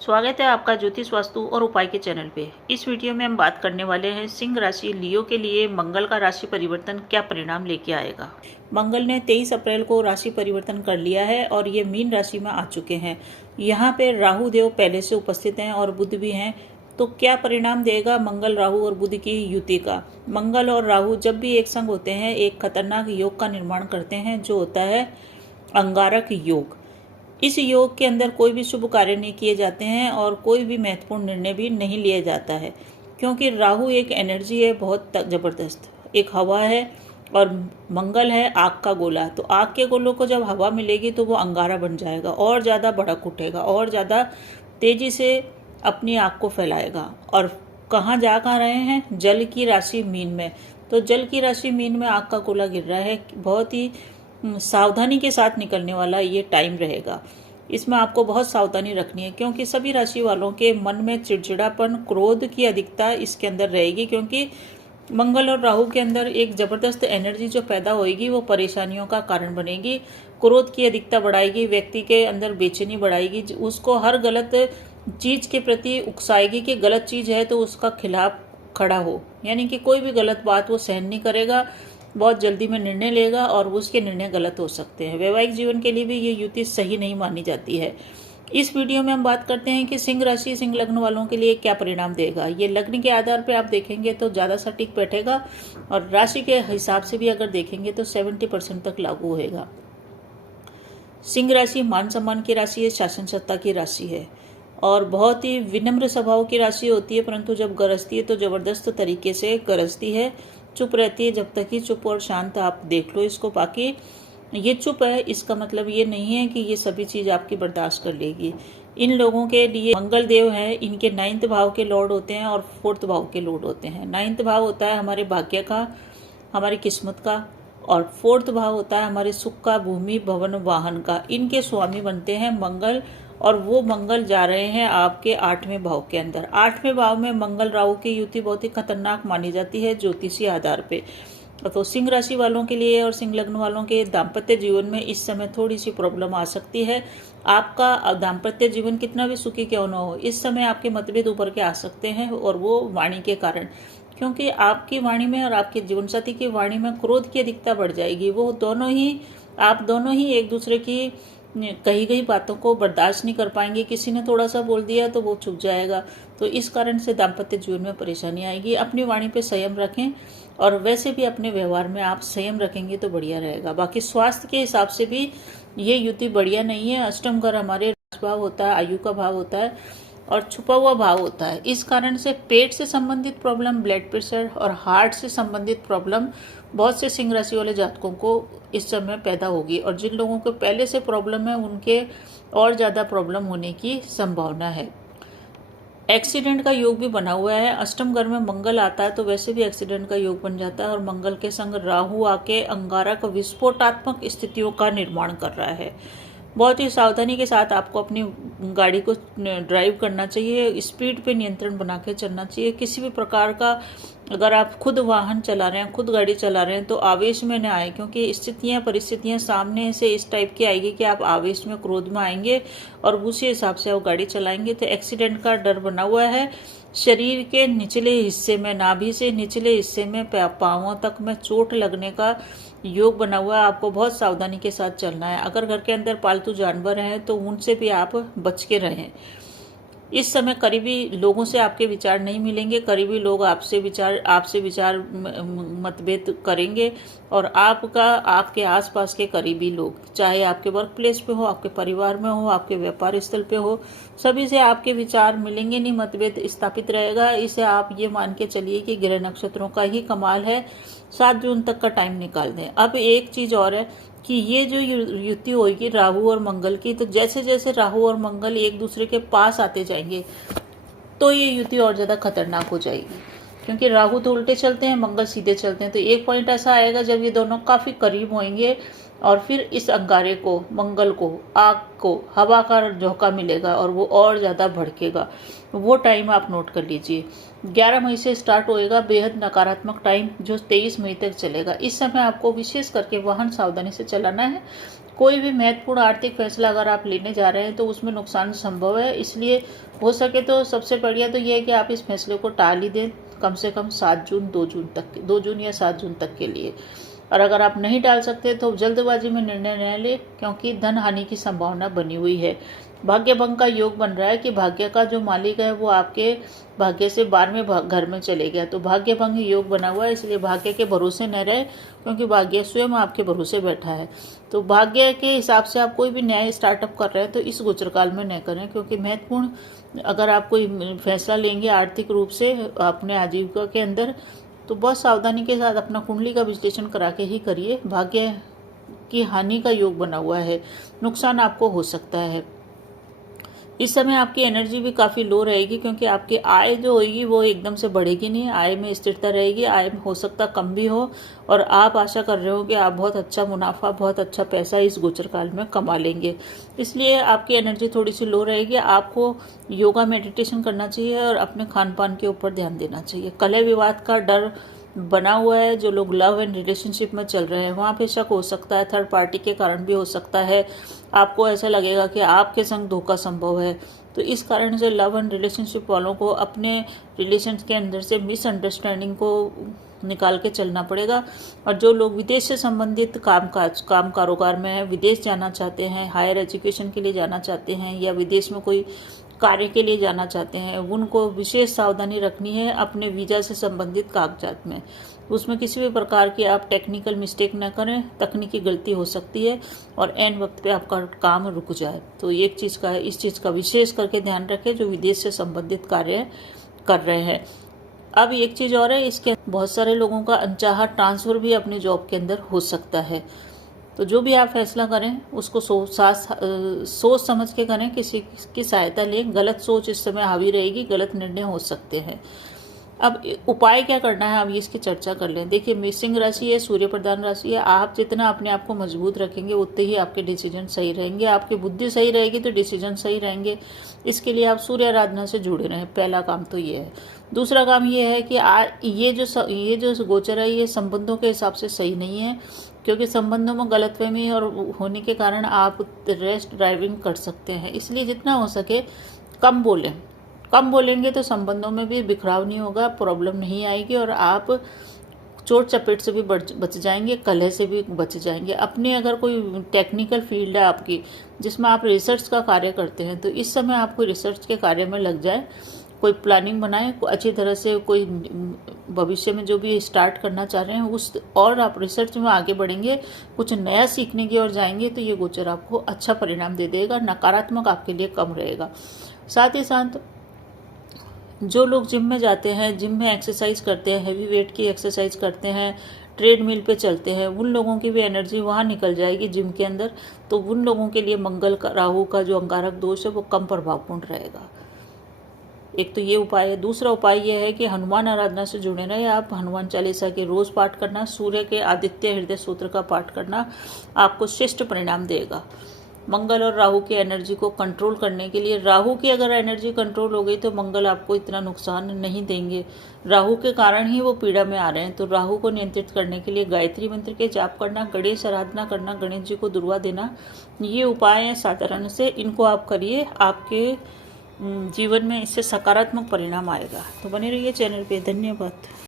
स्वागत है आपका ज्योतिष वास्तु और उपाय के चैनल पे। इस वीडियो में हम बात करने वाले हैं सिंह राशि लियो के लिए मंगल का राशि परिवर्तन क्या परिणाम लेके आएगा। मंगल ने 23 अप्रैल को राशि परिवर्तन कर लिया है और ये मीन राशि में आ चुके हैं। यहाँ पे राहु देव पहले से उपस्थित हैं और बुध भी हैं। तो क्या परिणाम देगा मंगल राहु और बुध की युति का। मंगल और राहु जब भी एक संग होते हैं एक खतरनाक योग का निर्माण करते हैं जो होता है अंगारक योग। इस योग के अंदर कोई भी शुभ कार्य नहीं किए जाते हैं और कोई भी महत्वपूर्ण निर्णय भी नहीं लिया जाता है, क्योंकि राहु एक एनर्जी है बहुत ज़बरदस्त, एक हवा है और मंगल है आग का गोला। तो आग के गोलों को जब हवा मिलेगी तो वो अंगारा बन जाएगा और ज़्यादा भड़क उठेगा और ज़्यादा तेज़ी से अपनी आग को फैलाएगा। और कहाँ जा रहे हैं, जल की राशि मीन में। तो जल की राशि मीन में आग का गोला गिर रहा है। बहुत ही सावधानी के साथ निकलने वाला ये टाइम रहेगा। इसमें आपको बहुत सावधानी रखनी है, क्योंकि सभी राशि वालों के मन में चिड़चिड़ापन, क्रोध की अधिकता इसके अंदर रहेगी, क्योंकि मंगल और राहु के अंदर एक जबरदस्त एनर्जी जो पैदा होगी वो परेशानियों का कारण बनेगी। क्रोध की अधिकता बढ़ाएगी, व्यक्ति के अंदर बेचैनी बढ़ाएगी, उसको हर गलत चीज़ के प्रति उकसाएगी कि गलत चीज़ है तो उसका खिलाफ खड़ा हो, यानी कि कोई भी गलत बात वो सहन नहीं करेगा, बहुत जल्दी में निर्णय लेगा और उसके निर्णय गलत हो सकते हैं। वैवाहिक जीवन के लिए भी ये युति सही नहीं मानी जाती है। इस वीडियो में हम बात करते हैं कि सिंह राशि सिंह लग्न वालों के लिए क्या परिणाम देगा। ये लग्न के आधार पर आप देखेंगे तो ज़्यादा सटीक बैठेगा और राशि के हिसाब से भी अगर देखेंगे तो 70% तक लागू होएगा। सिंह राशि मान सम्मान की राशि है, शासन सत्ता की राशि है और बहुत ही विनम्र स्वभाव की राशि होती है, परंतु जब गरजती है तो ज़बरदस्त तरीके से गरजती है, चुप रहती है जब तक ही चुप और शांत। आप देख लो इसको। बाकी ये चुप है इसका मतलब ये नहीं है कि ये सभी चीज़ आपकी बर्दाश्त कर लेगी। इन लोगों के लिए मंगल देव है, इनके 9th भाव के लॉर्ड होते हैं और 4th भाव के लॉर्ड होते हैं। 9th भाव होता है हमारे भाग्य का, हमारी किस्मत का, और 4th भाव होता है हमारे सुख का, भूमि भवन वाहन का। इनके स्वामी बनते हैं मंगल, और वो मंगल जा रहे हैं आपके 8वें भाव के अंदर। 8वें भाव में मंगल राहु की युति बहुत ही खतरनाक मानी जाती है ज्योतिषीय आधार पे। तो सिंह राशि वालों के लिए और सिंह लग्न वालों के दाम्पत्य जीवन में इस समय थोड़ी सी प्रॉब्लम आ सकती है। आपका दाम्पत्य जीवन कितना भी सुखी क्यों न हो, इस समय आपके मतभेद उभर के आ सकते हैं, और वो वाणी के कारण, क्योंकि आपकी वाणी में और आपके जीवनसाथी की वाणी में क्रोध की अधिकता बढ़ जाएगी। वो दोनों ही, आप दोनों ही एक दूसरे की कही गई बातों को बर्दाश्त नहीं कर पाएंगे। किसी ने थोड़ा सा बोल दिया तो वो चुप जाएगा, तो इस कारण से दाम्पत्य जीवन में परेशानी आएगी। अपनी वाणी पे संयम रखें, और वैसे भी अपने व्यवहार में आप संयम रखेंगे तो बढ़िया रहेगा। बाकी स्वास्थ्य के हिसाब से भी ये युति बढ़िया नहीं है। अष्टम घर हमारे भाव होता है, आयु का भाव होता है और छुपा हुआ भाव होता है। इस कारण से पेट से संबंधित प्रॉब्लम, ब्लड प्रेशर और हार्ट से संबंधित प्रॉब्लम बहुत से सिंह राशि वाले जातकों को इस समय पैदा होगी, और जिन लोगों को पहले से प्रॉब्लम है उनके और ज़्यादा प्रॉब्लम होने की संभावना है। एक्सीडेंट का योग भी बना हुआ है। अष्टम घर में मंगल आता है तो वैसे भी एक्सीडेंट का योग बन जाता है, और मंगल के संग राहु आके अंगारक विस्फोटात्मक स्थितियों का निर्माण कर रहा है। बहुत ही सावधानी के साथ आपको अपनी गाड़ी को ड्राइव करना चाहिए, स्पीड पे नियंत्रण बना के चलना चाहिए। किसी भी प्रकार का, अगर आप खुद वाहन चला रहे हैं, खुद गाड़ी चला रहे हैं, तो आवेश में न आए, क्योंकि स्थितियाँ परिस्थितियाँ सामने से इस टाइप की आएगी कि आप आवेश में, क्रोध में आएंगे और उसी हिसाब से आप गाड़ी चलाएंगे तो एक्सीडेंट का डर बना हुआ है। शरीर के निचले हिस्से में, नाभि से निचले हिस्से में, पाँवों तक में चोट लगने का योग बना हुआ है। आपको बहुत सावधानी के साथ चलना है। अगर घर के अंदर पालतू जानवर हैं तो उनसे भी आप बच के रहें। इस समय करीबी लोगों से आपके विचार नहीं मिलेंगे। करीबी लोग आपसे विचार मतभेद करेंगे, और आपके आसपास के करीबी लोग, चाहे आपके वर्क प्लेस पे हो, आपके परिवार में हो, आपके व्यापार स्थल पे हो, सभी से आपके विचार मिलेंगे नहीं, मतभेद स्थापित रहेगा। इसे आप ये मान के चलिए कि ग्रह नक्षत्रों का ही कमाल है। 7 जून तक का टाइम निकाल दें। अब एक चीज़ और है कि ये जो युति होगी राहु और मंगल की, तो जैसे जैसे राहु और मंगल एक दूसरे के पास आते जाएंगे तो ये युति और ज़्यादा खतरनाक हो जाएगी, क्योंकि राहु तो उल्टे चलते हैं, मंगल सीधे चलते हैं। तो एक पॉइंट ऐसा आएगा जब ये दोनों काफ़ी करीब होंगे, और फिर इस अंगारे को, मंगल को, आग को हवा का झोंका मिलेगा और वो और ज़्यादा भड़केगा। वो टाइम आप नोट कर लीजिए। 11 मई से स्टार्ट होएगा बेहद नकारात्मक टाइम, जो 23 मई तक चलेगा। इस समय आपको विशेष करके वाहन सावधानी से चलाना है, कोई भी महत्वपूर्ण आर्थिक फैसला अगर आप लेने जा रहे हैं तो उसमें नुकसान संभव है, इसलिए हो सके तो सबसे बढ़िया तो ये है कि आप इस फैसले को टाल ही दें, कम से कम 2 जून या 7 जून तक के लिए। और अगर आप नहीं टाल सकते तो जल्दबाजी में निर्णय न लें, क्योंकि धन हानि की संभावना बनी हुई है। भाग्य भंग का योग बन रहा है कि भाग्य का जो मालिक है वो आपके भाग्य से 12वें घर में चले गया, तो भाग्य भंग योग बना हुआ है, इसलिए भाग्य के भरोसे न रहे, क्योंकि भाग्य स्वयं आपके भरोसे बैठा है। तो भाग्य के हिसाब से आप कोई भी नया स्टार्टअप कर रहे हैं तो इस गोचर काल में न करें, क्योंकि महत्वपूर्ण अगर आप कोई फैसला लेंगे आर्थिक रूप से अपने आजीविका के अंदर, तो बहुत सावधानी के साथ अपना कुंडली का विश्लेषण करा के ही करिए। भाग्य की हानि का योग बना हुआ है, नुकसान आपको हो सकता है। इस समय आपकी एनर्जी भी काफ़ी लो रहेगी, क्योंकि आपकी आय जो होगी वो एकदम से बढ़ेगी नहीं, आय में स्थिरता रहेगी, आय हो सकता कम भी हो, और आप आशा कर रहे हो कि आप बहुत अच्छा मुनाफा, बहुत अच्छा पैसा इस गोचर काल में कमा लेंगे। इसलिए आपकी एनर्जी थोड़ी सी लो रहेगी। आपको योगा मेडिटेशन करना चाहिए और अपने खान पान के ऊपर ध्यान देना चाहिए। कलह विवाद का डर बना हुआ है, जो लोग लव एंड रिलेशनशिप में चल रहे हैं वहाँ पे शक हो सकता है, थर्ड पार्टी के कारण भी हो सकता है। आपको ऐसा लगेगा कि आपके संग धोखा संभव है, तो इस कारण से लव एंड रिलेशनशिप वालों को अपने रिलेशन के अंदर से मिसअंडरस्टैंडिंग को निकाल के चलना पड़ेगा। और जो लोग विदेश से संबंधित काम कारोबार में है, विदेश जाना चाहते हैं, हायर एजुकेशन के लिए जाना चाहते हैं, या विदेश में कोई कार्य के लिए जाना चाहते हैं, उनको विशेष सावधानी रखनी है अपने वीज़ा से संबंधित कागजात में। उसमें किसी भी प्रकार की आप टेक्निकल मिस्टेक न करें, तकनीकी गलती हो सकती है और एन वक्त पे आपका काम रुक जाए। तो एक चीज़ का, इस चीज़ का विशेष करके ध्यान रखें जो विदेश से संबंधित कार्य कर रहे हैं। अब एक चीज़ और है, इसके बहुत सारे लोगों का अनचाहा ट्रांसफ़र भी अपनी जॉब के अंदर हो सकता है। तो जो भी आप फैसला करें उसको सोच समझ के करें, किसी की सहायता लें। गलत सोच इस समय हावी रहेगी, गलत निर्णय हो सकते हैं। अब उपाय क्या करना है, अब इसकी चर्चा कर लें। देखिए, सिंह राशि है, सूर्य प्रधान राशि है। आप जितना अपने आप को मजबूत रखेंगे उतने ही आपके डिसीजन सही रहेंगे, आपकी बुद्धि सही रहेगी तो डिसीजन सही रहेंगे। इसके लिए आप सूर्य आराधना से जुड़े रहें, पहला काम तो ये है। दूसरा काम ये है कि ये जो गोचर है ये संबंधों के हिसाब से सही नहीं है, क्योंकि संबंधों में गलतफहमी और होने के कारण आप रैश ड्राइविंग कर सकते हैं। इसलिए जितना हो सके कम बोलें। कम बोलेंगे तो संबंधों में भी बिखराव नहीं होगा, प्रॉब्लम नहीं आएगी और आप चोट चपेट से भी बच जाएंगे, कलह से भी बच जाएंगे। अपने अगर कोई टेक्निकल फील्ड है आपकी जिसमें आप रिसर्च का कार्य करते हैं, तो इस समय आपको रिसर्च के कार्य में लग जाए, कोई प्लानिंग बनाएं अच्छी तरह से, कोई भविष्य में जो भी स्टार्ट करना चाह रहे हैं उस, और आप रिसर्च में आगे बढ़ेंगे, कुछ नया सीखने की ओर जाएंगे, तो ये गोचर आपको अच्छा परिणाम दे देगा, नकारात्मक आपके लिए कम रहेगा। साथ ही साथ जो लोग जिम में जाते हैं, जिम में एक्सरसाइज करते हैं, हैवी वेट की एक्सरसाइज करते हैं, ट्रेडमिल पे चलते हैं, उन लोगों की भी एनर्जी वहाँ निकल जाएगी जिम के अंदर, तो उन लोगों के लिए मंगल का, राहु का जो अंगारक दोष है वो कम प्रभावपूर्ण रहेगा। एक तो ये उपाय है। दूसरा उपाय ये है कि हनुमान आराधना से जुड़े रहे आप। हनुमान चालीसा के रोज़ पाठ करना, सूर्य के आदित्य हृदय सूत्र का पाठ करना आपको श्रेष्ठ परिणाम देगा। मंगल और राहु की एनर्जी को कंट्रोल करने के लिए, राहु की अगर एनर्जी कंट्रोल हो गई तो मंगल आपको इतना नुकसान नहीं देंगे, राहु के कारण ही वो पीड़ा में आ रहे हैं। तो राहु को नियंत्रित करने के लिए गायत्री मंत्र के जाप करना, गणेश आराधना करना, गणेश जी को दुर्वा देना, ये उपाय हैं साधारण से, इनको आप करिए, आपके जीवन में इससे सकारात्मक परिणाम आएगा। तो बने रहिए चैनल पे। धन्यवाद।